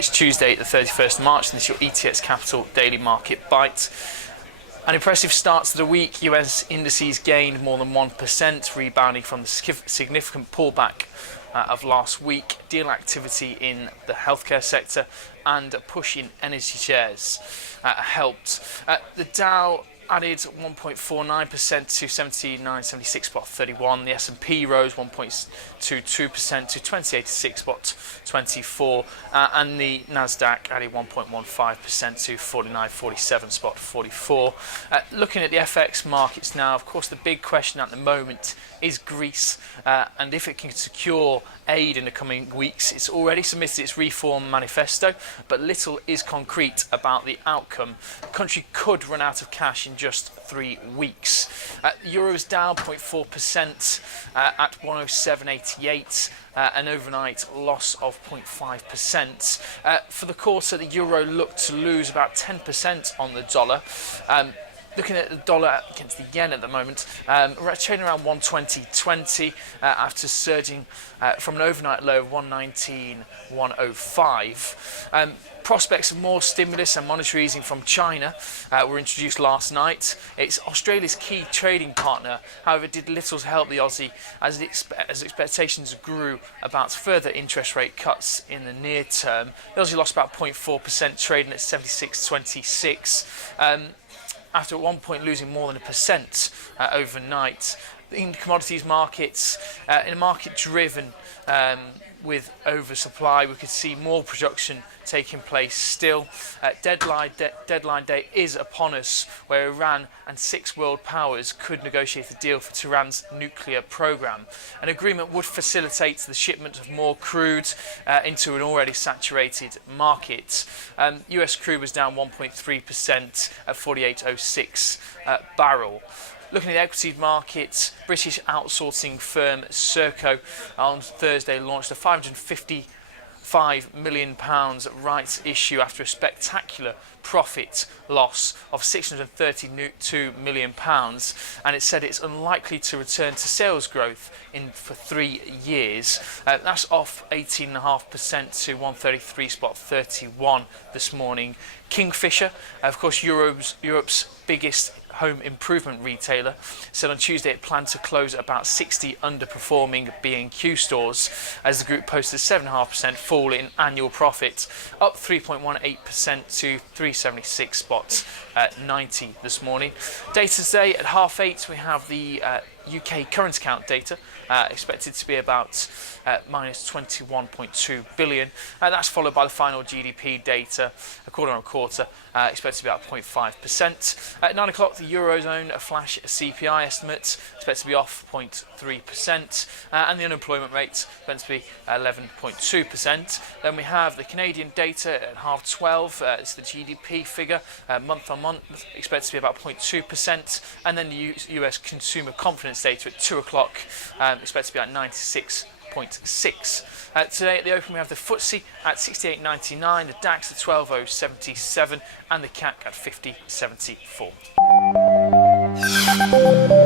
It's Tuesday, the 31st of March, and this is your ETX Capital Daily Market Bite. An impressive start to the week. US indices gained more than 1%, rebounding from the significant pullback of last week. Deal activity in the healthcare sector and a push in energy shares helped. The Dow added 1.49% to 7976.31. The S&P rose 1.22% to 2086.24, and the Nasdaq added 1.15% to 4947.44. Looking at the FX markets now, of course, the big question at the moment is Greece, and if it can secure aid in the coming weeks. It's already submitted its reform manifesto, but little is concrete about the outcome. The country could run out of cash in just 3 weeks. Euro is down 0.4% at 107.88, an overnight loss of 0.5%. For the quarter, the euro looked to lose about 10% on the dollar. Looking at the dollar against the yen at the moment, we're trading around 120.20 after surging from an overnight low of 119.105. Prospects of more stimulus and monetary easing from China were introduced last night. It's Australia's key trading partner, however, did little to help the Aussie as expectations grew about further interest rate cuts in the near term. The Aussie lost about 0.4%, trading at 76.26. After at one point losing more than 1% overnight. In commodities markets, in a market driven with oversupply, we could see more production taking place still. Deadline day is upon us, where Iran and 6 world powers could negotiate a deal for Tehran's nuclear program. An agreement would facilitate the shipment of more crude into an already saturated market. US crude was down 1.3% at 48.06 barrel. Looking at the equities markets, British outsourcing firm Serco on Thursday launched a £555 million rights issue after a spectacular profit loss of £632 million, and it said it's unlikely to return to sales growth for 3 years. That's off 18.5% to 133.31 this morning. Kingfisher, of course, Europe's biggest home improvement retailer, said on Tuesday it planned to close about 60 underperforming B&Q stores as the group posted a 7.5% fall in annual profit, up 3.18% to 376.90 this morning. Data today at 8:30 we have the UK current account data, expected to be about minus 21.2 billion. That's followed by the final GDP data, quarter on quarter, expected to be about 0.5%. At 9 o'clock, the Eurozone, a flash CPI estimate, expected to be off 0.3%, and the unemployment rate expected to be 11.2%. Then we have the Canadian data at 12:30, it's the GDP figure, month on month, expected to be about 0.2%, and then the US consumer confidence data at 2 o'clock, expected to be at 96.6. Today at the open we have the FTSE at 68.99, the DAX at 12.077, and the CAC at 50.74.